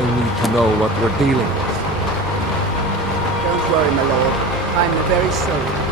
I need to know what we're dealing with. Don't worry, my lord. I'm the very soul.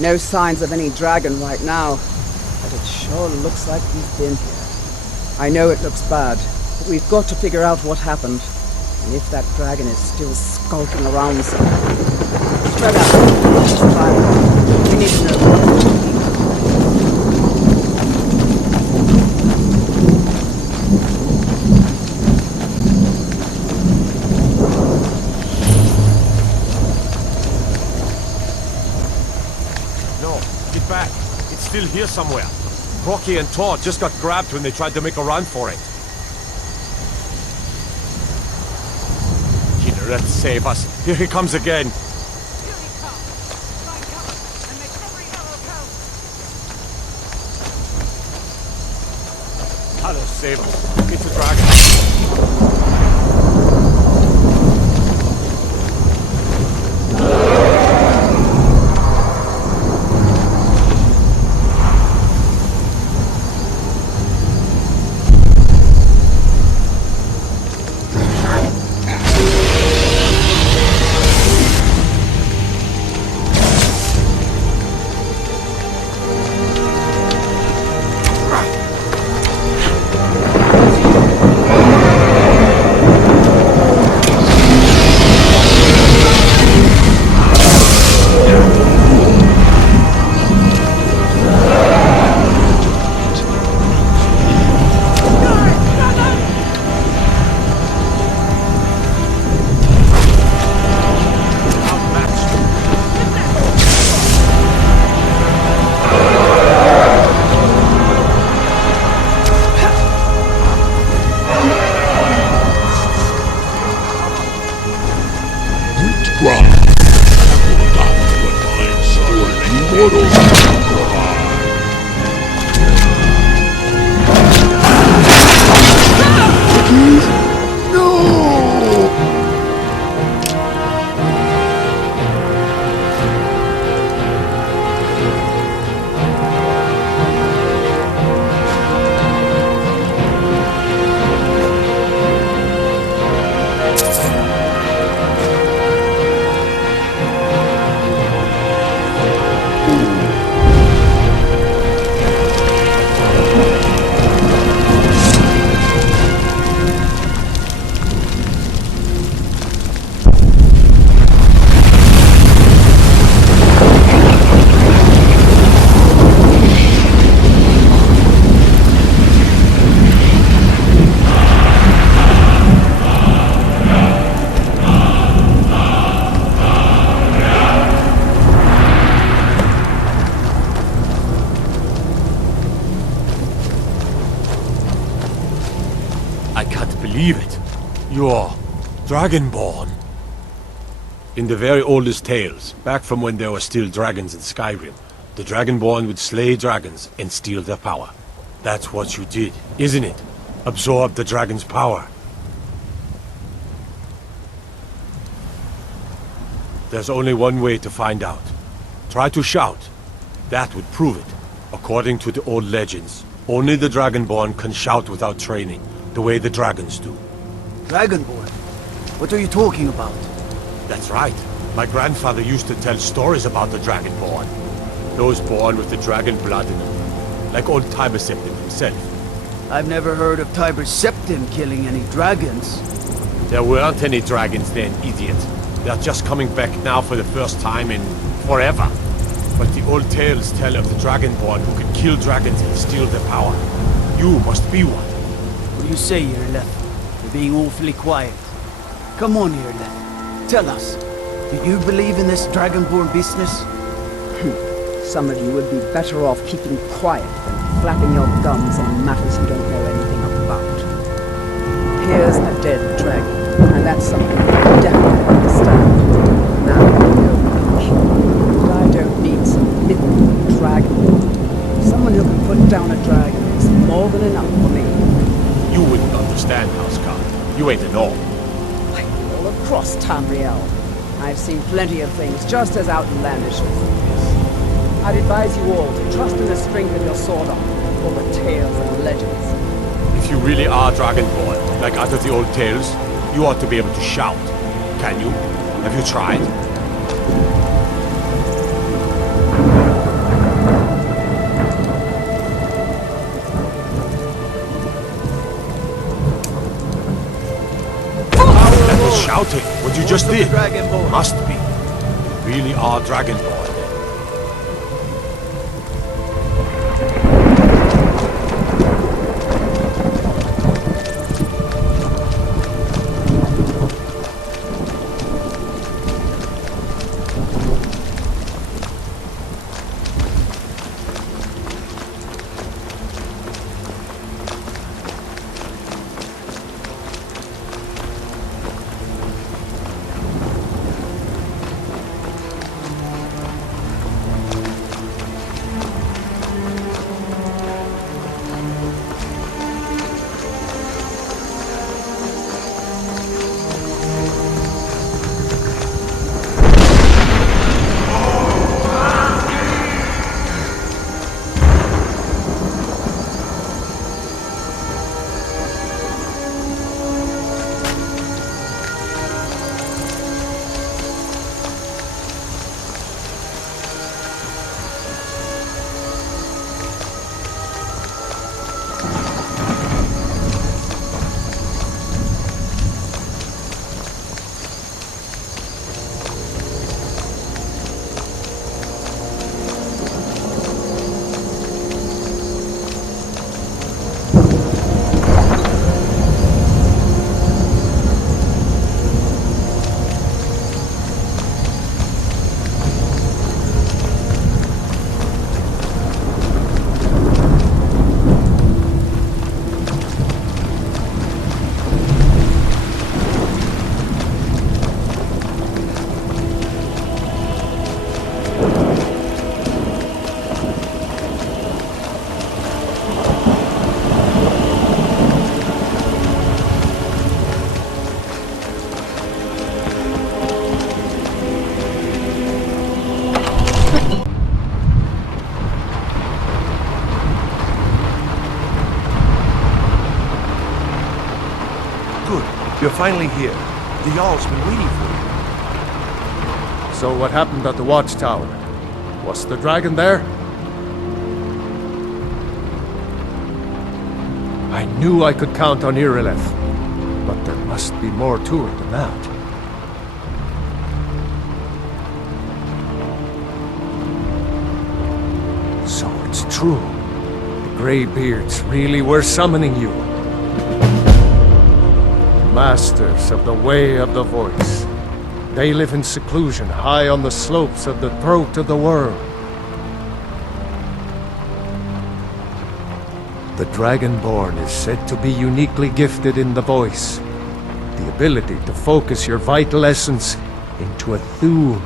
No signs of any dragon right now, but it sure looks like he's been here. I know it looks bad, but we've got to figure out what happened, and if that dragon is still skulking around somewhere. Spread out. Just try. We need to know. still here somewhere. Rocky and Tor just got grabbed when they tried to make a run for it. Let's save us. Here he comes again. Here he comes. Find cover and make every arrow count. Hello, save us. It's a dragon. Believe it. You're Dragonborn. In the very oldest tales, back from when there were still dragons in Skyrim, the Dragonborn would slay dragons and steal their power. That's what you did, isn't it? Absorb the dragon's power. There's only one way to find out. Try to shout. That would prove it. According to the old legends, only the Dragonborn can shout without training, the way the dragons do. Dragonborn? What are you talking about? That's right. My grandfather used to tell stories about the Dragonborn. Those born with the dragon blood in them. Like old Tiber Septim himself. I've never heard of Tiber Septim killing any dragons. There weren't any dragons then, idiot. They're just coming back now for the first time in forever. But the old tales tell of the Dragonborn who can kill dragons and steal their power. You must be one. What do you say, Irleth? You're being awfully quiet. Come on, Irleth. Tell us. Do you believe in this Dragonborn business? Some of you would be better off keeping quiet than flapping your gums on matters you don't know anything about. Here's a dead dragon, and that's something you definitely understand. Now you know much. But I don't need some mythical dragon. Someone who can put down a dragon is more than enough for me. You wouldn't understand, Housecarl. You ain't an orc. I'm all across Tamriel. I've seen plenty of things just as outlandish as this. I'd advise you all to trust in the strength of your sword arm over tales and legends. If you really are Dragonborn, like out of the old tales, you ought to be able to shout. Can you? Have you tried? That was shouting, what you just did. Must be. You really are Dragonborn. finally here. The Jarl's been waiting for you. So what happened at the watchtower? Was the dragon there? I knew I could count on Irileth, but there must be more to it than that. So it's true. The Greybeards really were summoning you. Masters of the Way of the Voice. They live in seclusion, high on the slopes of the throat of the world. The Dragonborn is said to be uniquely gifted in the voice. The ability to focus your vital essence into a thum,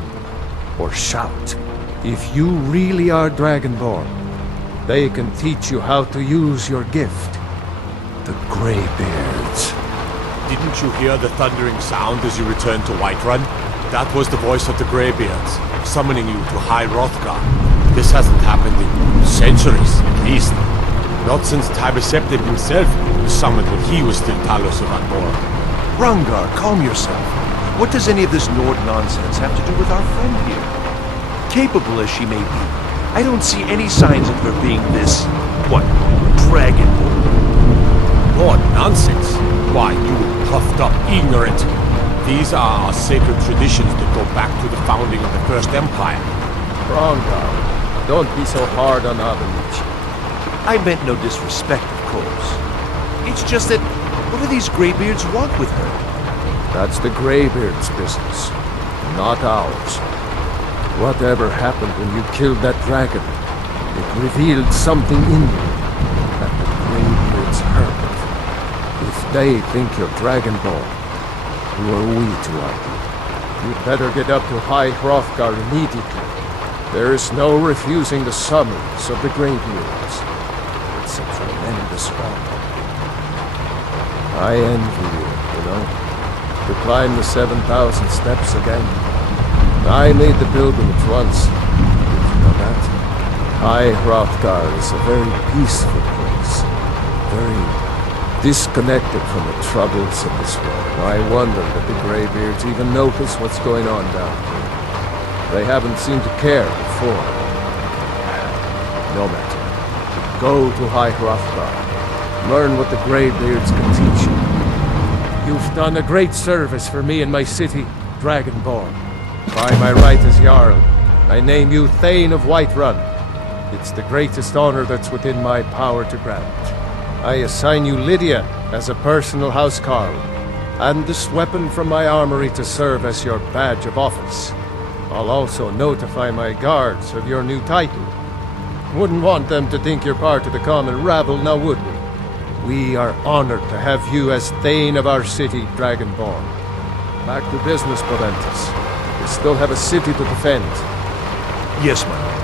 or shout. If you really are Dragonborn, they can teach you how to use your gift. The Greybeards. Didn't you hear the thundering sound as you returned to Whiterun? That was the voice of the Greybeards, summoning you to High Hrothgar. This hasn't happened in centuries, at least. Not since Tibeseptib himself was summoned when he was still Talos of Anbor. Hrongar, calm yourself. What does any of this Nord nonsense have to do with our friend here? Capable as she may be, I don't see any signs of her being this, Dragonborn. What nonsense! Why, you puffed up ignorant! These are our sacred traditions that go back to the founding of the First Empire. Hrongar, don't be so hard on Avelich. I meant no disrespect, of course. It's just that, what do these Greybeards want with her? That's the Greybeards' business, not ours. Whatever happened when you killed that dragon, it revealed something in you that the Greybeards heard. If they think you're Dragonborn, who are we to argue? You'd better get up to High Hrothgar immediately. There is no refusing the summons of the Greybeards. It's a tremendous honor. I envy you know, to climb the 7,000 steps again. I made the pilgrimage once. Did you know that? High Hrothgar is a very peaceful place. Very disconnected from the troubles of this world. I wonder that the Greybeards even notice what's going on down here. They haven't seemed to care before. No matter. Go to High Hrothgar. Learn what the Greybeards can teach you. You've done a great service for me and my city, Dragonborn. By my right as Jarl, I name you Thane of Whiterun. It's the greatest honor that's within my power to grant. I assign you Lydia as a personal housecarl, and this weapon from my armory to serve as your badge of office. I'll also notify my guards of your new title. Wouldn't want them to think you're part of the common rabble, now would we? We are honored to have you as Thane of our city, Dragonborn. Back to business, Proventus. We still have a city to defend. Yes, my lord.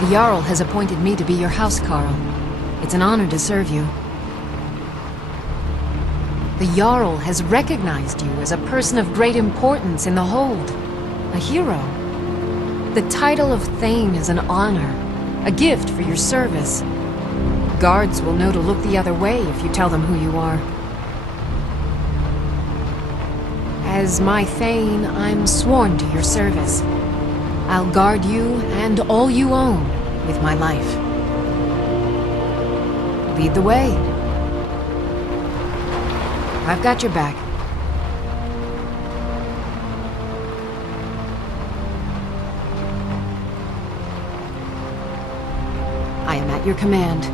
The Jarl has appointed me to be your housecarl. It's an honor to serve you. The Jarl has recognized you as a person of great importance in the Hold. A hero. The title of Thane is an honor, a gift for your service. Guards will know to look the other way if you tell them who you are. As my Thane, I'm sworn to your service. I'll guard you and all you own with my life. Lead the way. I've got your back. I am at your command.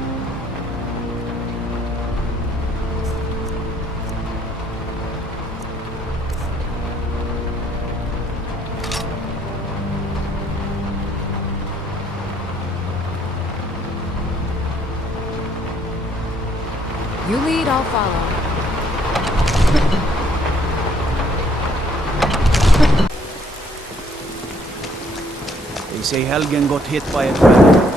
You lead, I'll follow. They say Helgen got hit by a dragon.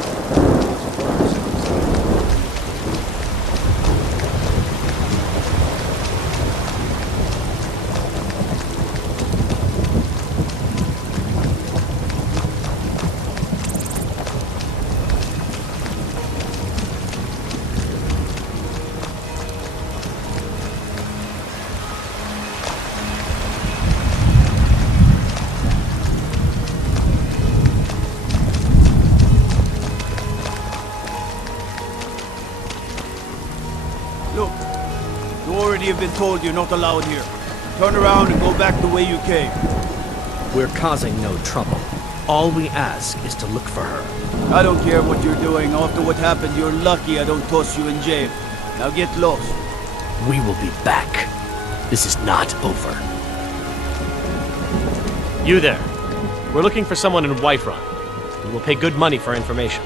Look, you already have been told you're not allowed here. Turn around and go back the way you came. We're causing no trouble. All we ask is to look for her. I don't care what you're doing. After what happened, you're lucky I don't toss you in jail. Now get lost. We will be back. This is not over. You there. We're looking for someone in Whiterun. We will pay good money for information.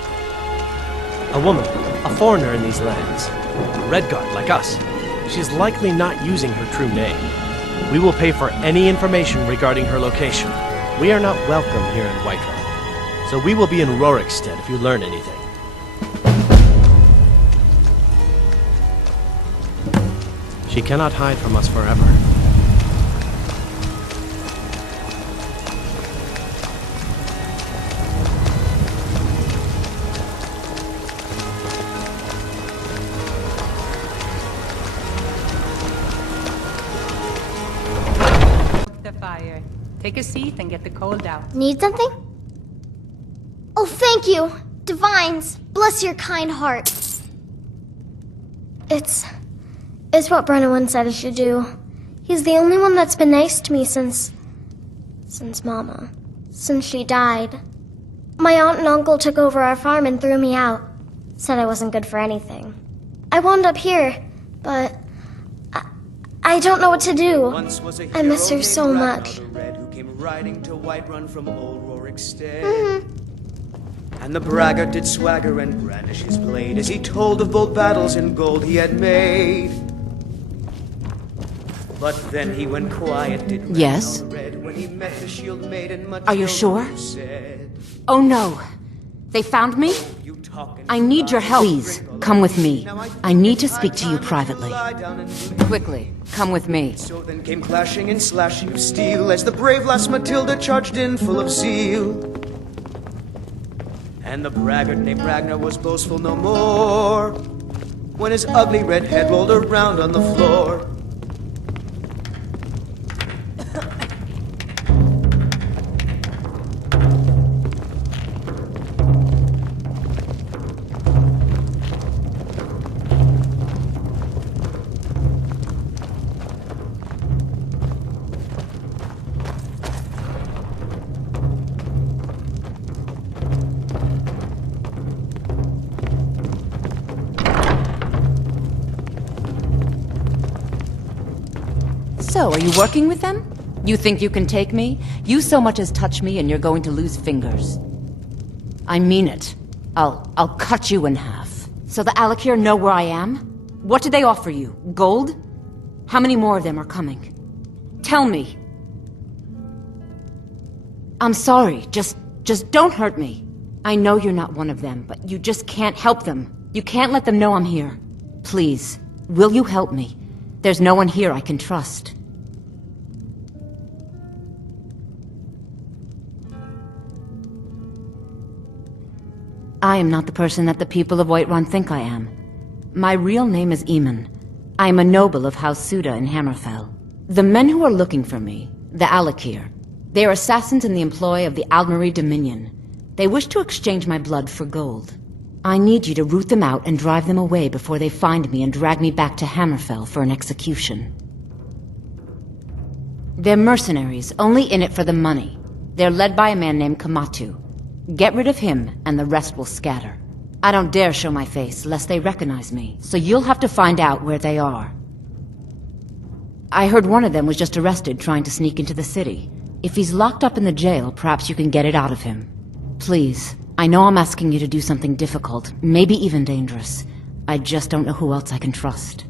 A woman, a foreigner in these lands. A Redguard like us. She's likely not using her true name. We will pay for any information regarding her location. We are not welcome here in Whiterun. So we will be in Rorikstead if you learn anything. She cannot hide from us forever. The fire. Take a seat and get the cold out. Need something? Oh, thank you! Divines, bless your kind heart. It's what Brennan said I should do. He's the only one that's been nice to me since Mama. Since she died. My aunt and uncle took over our farm and threw me out. Said I wasn't good for anything. I wound up here, but I don't know what to do. I miss her so much. Who came riding to Whiterun from old Rorikstead. And the braggart did swagger and brandish his blade as he told of bold battles and gold he had made. But then he went quiet, did Yes? when he met the shield maiden. Much Are you sure? Oh no. They found me? I need your help. Please, come with me. I need to speak to you privately. Quickly, come with me. So then came clashing and slashing of steel as the brave lass Matilda charged in full of zeal. And the braggart named Ragnar was boastful no more when his ugly red head rolled around on the floor. So, are you working with them? You think you can take me? You so much as touch me and you're going to lose fingers. I mean it. I'll cut you in half. So the Alakir know where I am? What did they offer you? Gold? How many more of them are coming? Tell me. I'm sorry. Just don't hurt me. I know you're not one of them, but you just can't help them. You can't let them know I'm here. Please, will you help me? There's no one here I can trust. I am not the person that the people of Whiterun think I am. My real name is Eamon. I am a noble of House Suda in Hammerfell. The men who are looking for me, the Alakir, they are assassins in the employ of the Aldmeri Dominion. They wish to exchange my blood for gold. I need you to root them out and drive them away before they find me and drag me back to Hammerfell for an execution. They're mercenaries, only in it for the money. They're led by a man named Kamatu. Get rid of him, and the rest will scatter. I don't dare show my face, lest they recognize me, so you'll have to find out where they are. I heard one of them was just arrested trying to sneak into the city. If he's locked up in the jail, perhaps you can get it out of him. Please, I know I'm asking you to do something difficult, maybe even dangerous. I just don't know who else I can trust.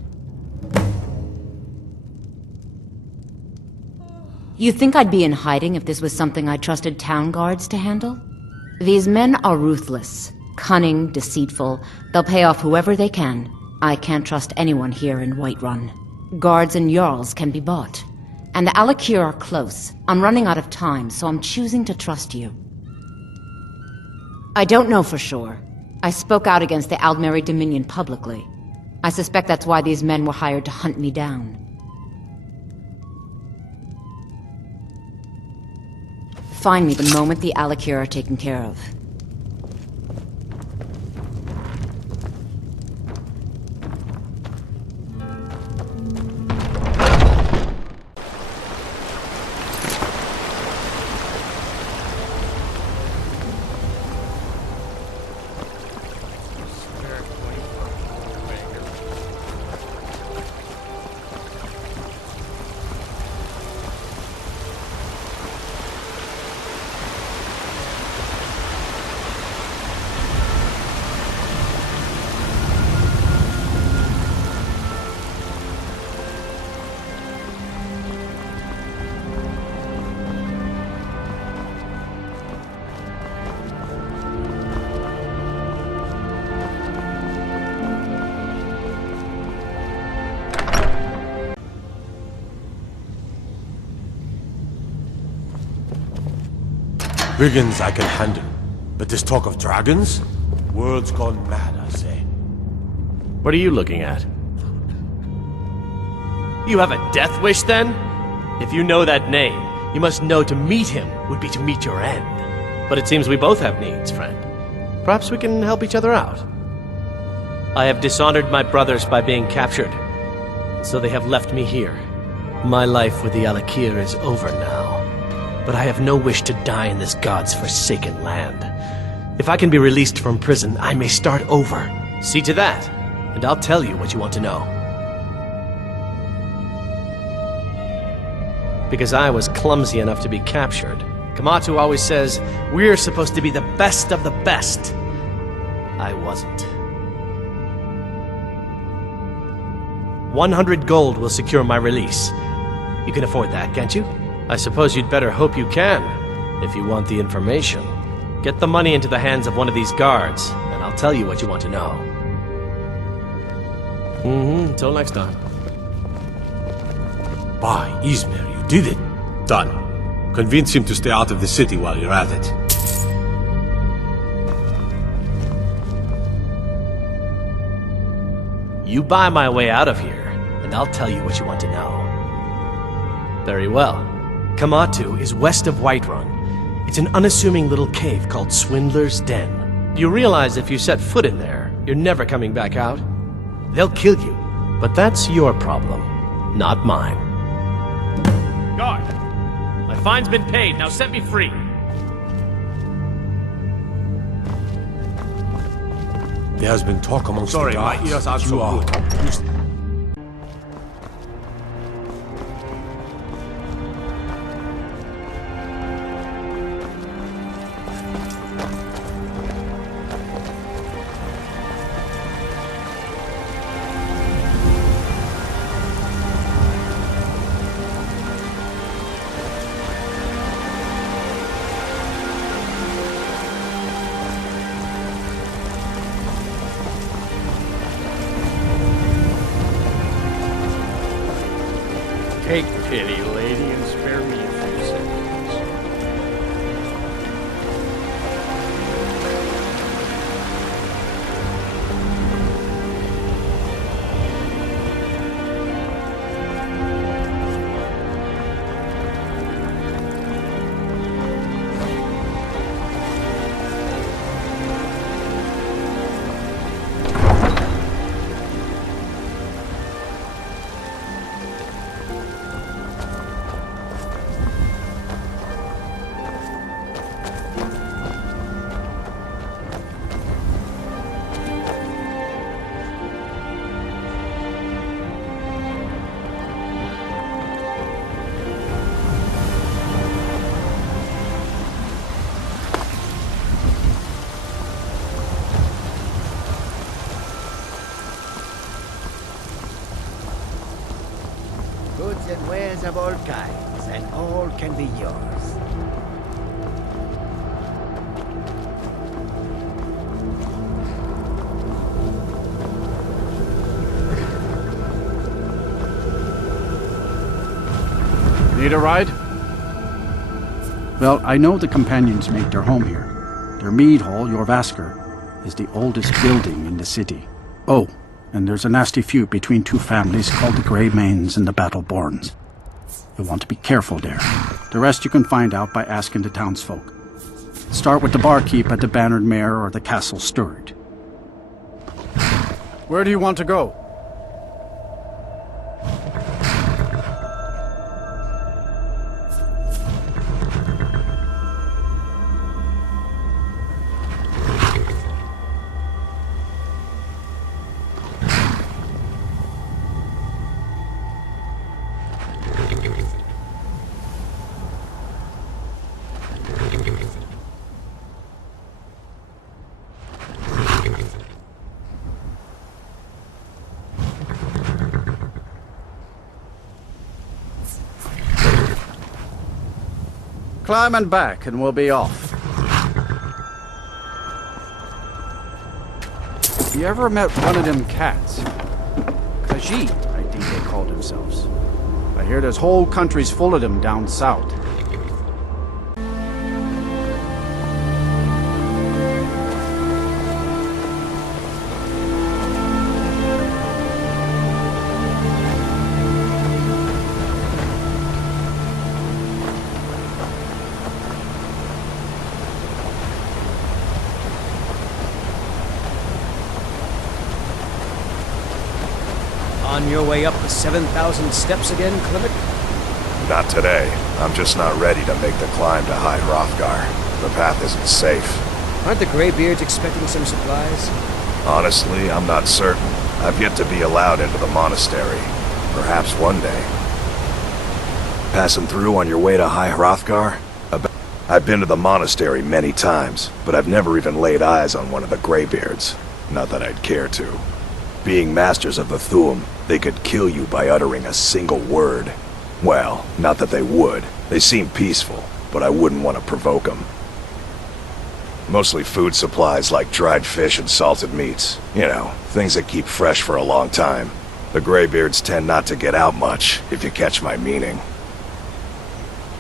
You think I'd be in hiding if this was something I trusted town guards to handle? These men are ruthless, cunning, deceitful. They'll pay off whoever they can. I can't trust anyone here in Whiterun. Guards and Jarls can be bought. And the Alakir are close. I'm running out of time, so I'm choosing to trust you. I don't know for sure. I spoke out against the Aldmeri Dominion publicly. I suspect that's why these men were hired to hunt me down. Find me the moment the Alakir are taken care of. Brigands I can handle, but this talk of dragons? World's gone mad, I say. What are you looking at? You have a death wish, then? If you know that name, you must know to meet him would be to meet your end. But it seems we both have needs, friend. Perhaps we can help each other out. I have dishonored my brothers by being captured, and so they have left me here. My life with the Alakir is over now. But I have no wish to die in this god's forsaken land. If I can be released from prison, I may start over. See to that, and I'll tell you what you want to know. Because I was clumsy enough to be captured. Kamatu always says, we're supposed to be the best of the best. I wasn't. 100 gold will secure my release. You can afford that, can't you? I suppose you'd better hope you can, if you want the information. Get the money into the hands of one of these guards, and I'll tell you what you want to know. Until next time. By Izmir, you did it. Done. Convince him to stay out of the city while you're at it. You buy my way out of here, and I'll tell you what you want to know. Very well. Kamatu is west of Whiterun. It's an unassuming little cave called Swindler's Den. You realize if you set foot in there, you're never coming back out? They'll kill you, but that's your problem, not mine. Guard! My fine's been paid, now set me free! There has been talk amongst the guards. my ears aren't that so you are good. Take pity, lady, and spare me a few seconds. supplies of all kinds, and all can be yours. Need a ride? Well, I know the companions make their home here. Their mead hall, Jorvasker, is the oldest building in the city. Oh, and there's a nasty feud between two families called the Grey Mains and the Battleborns. You'll want to be careful there. The rest you can find out by asking the townsfolk. Start with the barkeep at the Bannered Mare or the Castle Steward. Where do you want to go? Climbing back and we'll be off. You ever met one of them cats? Khajiit, I think they call themselves. I hear there's whole countries full of them down south. On your way up the 7,000 steps again, Clement? Not today. I'm just not ready to make the climb to High Hrothgar. The path isn't safe. Aren't the Greybeards expecting some supplies? Honestly, I'm not certain. I've yet to be allowed into the monastery. Perhaps one day. Passing through on your way to High Hrothgar? I've been to the monastery many times, but I've never even laid eyes on one of the Greybeards. Not that I'd care to. Being masters of the Thu'um, they could kill you by uttering a single word. Well, not that they would. They seem peaceful, but I wouldn't want to provoke them. Mostly food supplies like dried fish and salted meats. You know, things that keep fresh for a long time. The Greybeards tend not to get out much, if you catch my meaning.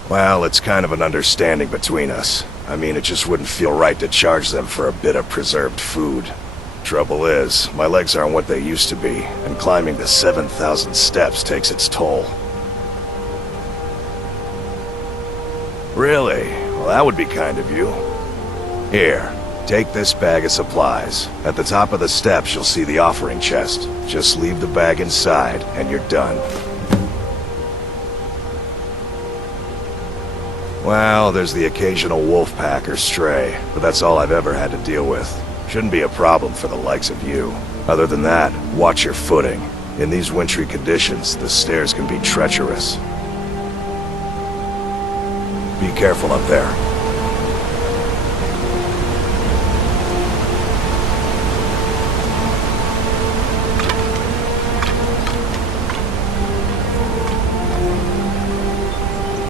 Well, it's kind of an understanding between us. I mean, it just wouldn't feel right to charge them for a bit of preserved food. Trouble is, my legs aren't what they used to be, and climbing the 7,000 steps takes its toll. Really? Well, that would be kind of you. Here, take this bag of supplies. At the top of the steps, you'll see the offering chest. Just leave the bag inside, and you're done. Well, there's the occasional wolf pack or stray, but that's all I've ever had to deal with. Shouldn't be a problem for the likes of you. Other than that, watch your footing. In these wintry conditions, the stairs can be treacherous. Be careful up there.